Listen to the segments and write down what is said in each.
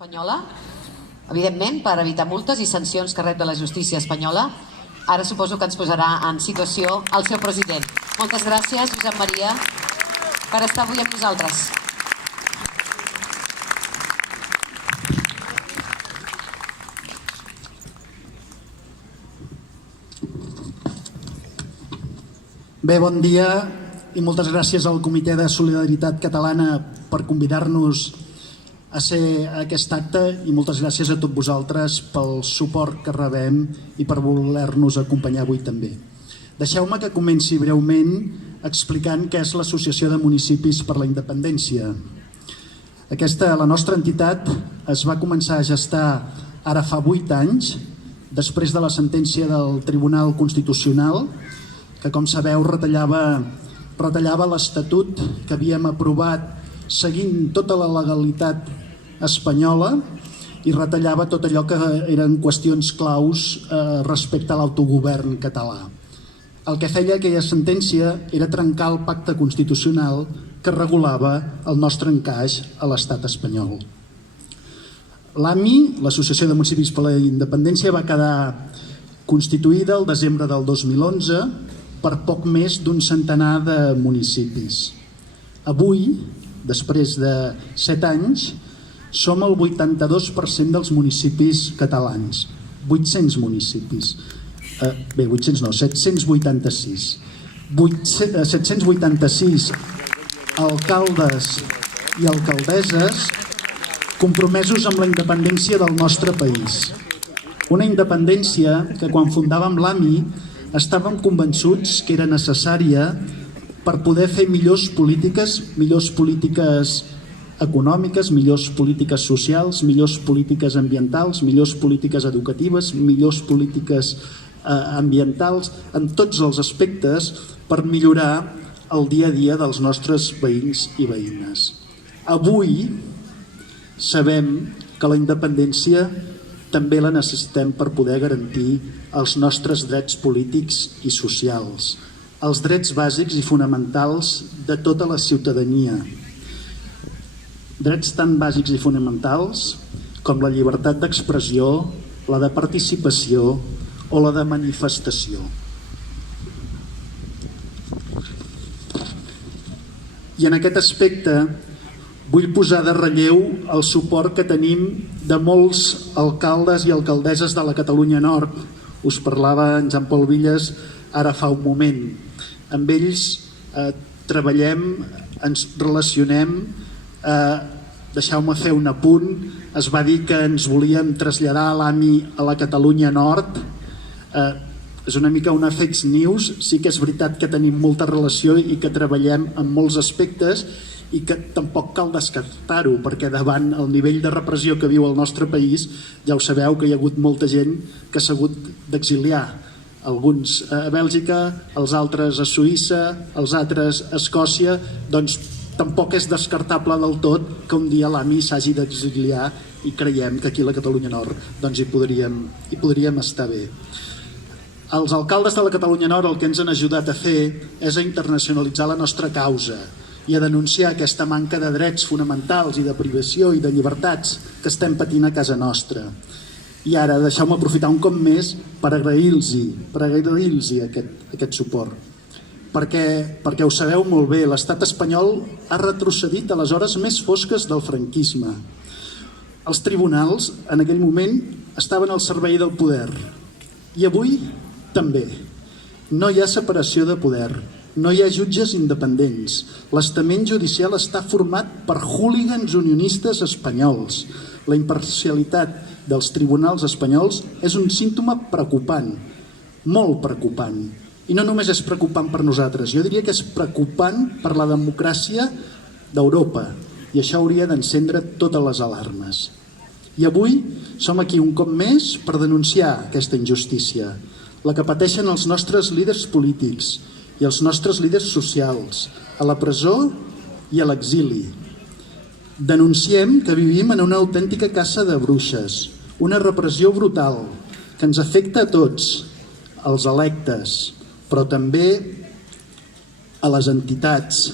espanyola, evidentment, per evitar multes i sancions que rep de la justícia espanyola. Ara suposo que ens posarà en situació el seu president. Moltes gràcies, Josep Maria, per estar avui amb nosaltres. Bé, bon dia i moltes gràcies al Comitè de Solidaritat Catalana per convidar-nos a ser a aquest acte i moltes gràcies a tots vosaltres pel suport que rebem i per voler-nos acompanyar avui també. Deixeu-me que comenci breument explicant què és l'Associació de Municipis per la Independència. La nostra entitat es va començar a gestar ara fa 8 anys, després de la sentència del Tribunal Constitucional, que, com sabeu, retallava l'Estatut que havíem aprovat seguint tota la legalitat espanyola i retallava tot allò que eren qüestions claus respecte a l'autogovern català. El que feia aquella sentència era trencar el pacte constitucional que regulava el nostre encaix a l'estat espanyol. L'AMI, l'Associació de Municipis per la Independència, va quedar constituïda el desembre del 2011 per poc més d'un centenar de municipis. Avui, després de 7 anys, som el 82% dels municipis catalans. 800 municipis. 786. 786 alcaldes i alcaldesses compromesos amb la independència del nostre país. Una independència que, quan fundàvem l'AMI, estàvem convençuts que era necessària per poder fer millors polítiques econòmiques, millors polítiques socials, millors polítiques ambientals, millors polítiques educatives, millors polítiques ambientals, en tots els aspectes per millorar el dia a dia dels nostres veïns i veïnes. Avui sabem que la independència també la necessitem per poder garantir els nostres drets polítics i socials, els drets bàsics i fonamentals de tota la ciutadania. Drets tan bàsics i fonamentals com la llibertat d'expressió, la de participació o la de manifestació. I en aquest aspecte vull posar de relleu el suport que tenim de molts alcaldes i alcaldesses de la Catalunya Nord. Us parlava en Jean-Paul Villas ara fa un moment. Amb ells treballem, ens relacionem. Deixeu-me fer un apunt. Es va dir que ens volíem traslladar a l'AMI a la Catalunya Nord. És una mica una fake news. Sí que és veritat que tenim molta relació i que treballem en molts aspectes i que tampoc cal descartar-ho, perquè davant el nivell de repressió que viu el nostre país ja ho sabeu que hi ha hagut molta gent que s'ha hagut d'exiliar, alguns a Bèlgica, els altres a Suïssa, els altres a Escòcia. Doncs tampoc és descartable del tot que un dia l'AMI s'hagi d'exiliar i creiem que aquí a la Catalunya Nord doncs hi podríem estar bé. Els alcaldes de la Catalunya Nord el que ens han ajudat a fer és a internacionalitzar la nostra causa i a denunciar aquesta manca de drets fonamentals i de privació i de llibertats que estem patint a casa nostra. I ara deixeu-me aprofitar un cop més per agrair-los aquest suport. Perquè ho sabeu molt bé, l'estat espanyol ha retrocedit a les hores més fosques del franquisme. Els tribunals en aquell moment estaven al servei del poder i avui també. No hi ha separació de poder. No hi ha jutges independents. L'estament judicial està format per hooligans unionistes espanyols. La imparcialitat dels tribunals espanyols és un símptoma preocupant, molt preocupant. I no només és preocupant per nosaltres, jo diria que és preocupant per la democràcia d'Europa. I això hauria d'encendre totes les alarmes. I avui som aquí un cop més per denunciar aquesta injustícia, la que pateixen els nostres líders polítics i els nostres líders socials, a la presó i a l'exili. Denunciem que vivim en una autèntica caça de bruixes, una repressió brutal que ens afecta a tots, als electes, però també a les entitats,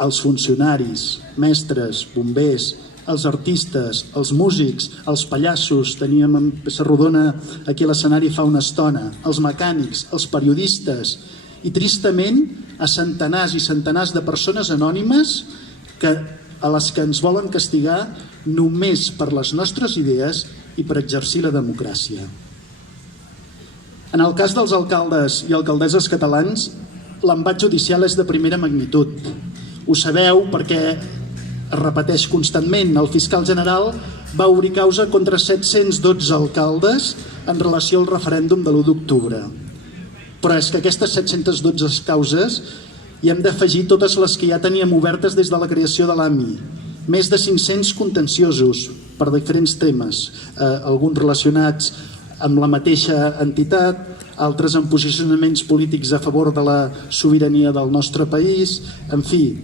als funcionaris, mestres, bombers, els artistes, els músics, els pallassos, teníem en Peça Rodona aquí a l'escenari fa una estona, els mecànics, els periodistes i tristament a centenars i centenars de persones anònimes a les que ens volen castigar només per les nostres idees i per exercir la democràcia. En el cas dels alcaldes i alcaldesses catalans, l'embat judicial és de primera magnitud. Ho sabeu perquè es repeteix constantment. El fiscal general va obrir causa contra 712 alcaldes en relació al referèndum de l'1 d'octubre. Però és que aquestes 712 causes hi hem d'afegir totes les que ja teníem obertes des de la creació de l'AMI. Més de 500 contenciosos per diferents temes, alguns relacionats amb la mateixa entitat, altres amb posicionaments polítics a favor de la sobirania del nostre país, en fi,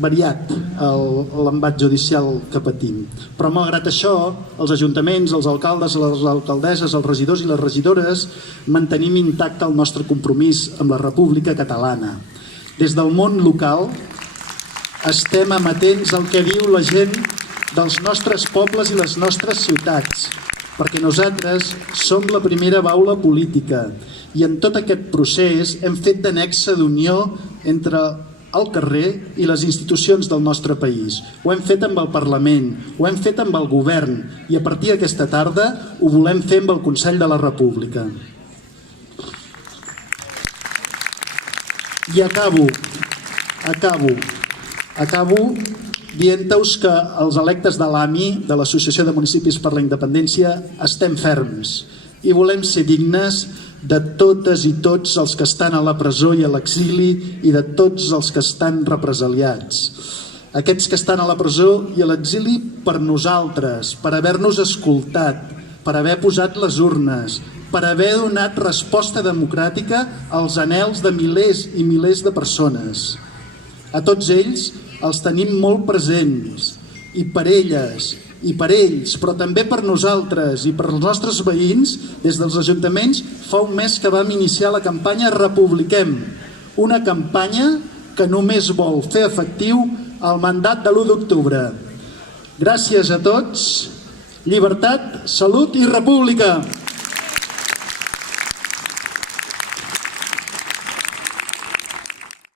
variat l'embat judicial que patim. Però malgrat això, els ajuntaments, els alcaldes, les alcaldesses, els regidors i les regidores mantenim intacte el nostre compromís amb la República Catalana. Des del món local estem amatents al que diu la gent dels nostres pobles i les nostres ciutats, perquè nosaltres som la primera baula política i en tot aquest procés hem fet de nexe d'unió entre el carrer i les institucions del nostre país. Ho hem fet amb el Parlament, ho hem fet amb el Govern i a partir d'aquesta tarda ho volem fer amb el Consell de la República. I acabo dient-vos que els electes de l'AMI, de l'Associació de Municipis per la Independència, estem ferms i volem ser dignes de totes i tots els que estan a la presó i a l'exili i de tots els que estan represaliats. Aquests que estan a la presó i a l'exili per nosaltres, per haver-nos escoltat, per haver posat les urnes, per haver donat resposta democràtica als anhels de milers i milers de persones. A tots ells els tenim molt presents i per elles i per ells, però també per nosaltres i per els nostres veïns, des dels ajuntaments fa un mes que vam iniciar la campanya Republiquem, una campanya que només vol fer efectiu el mandat de l'1 d'octubre. Gràcies a tots, llibertat, salut i república!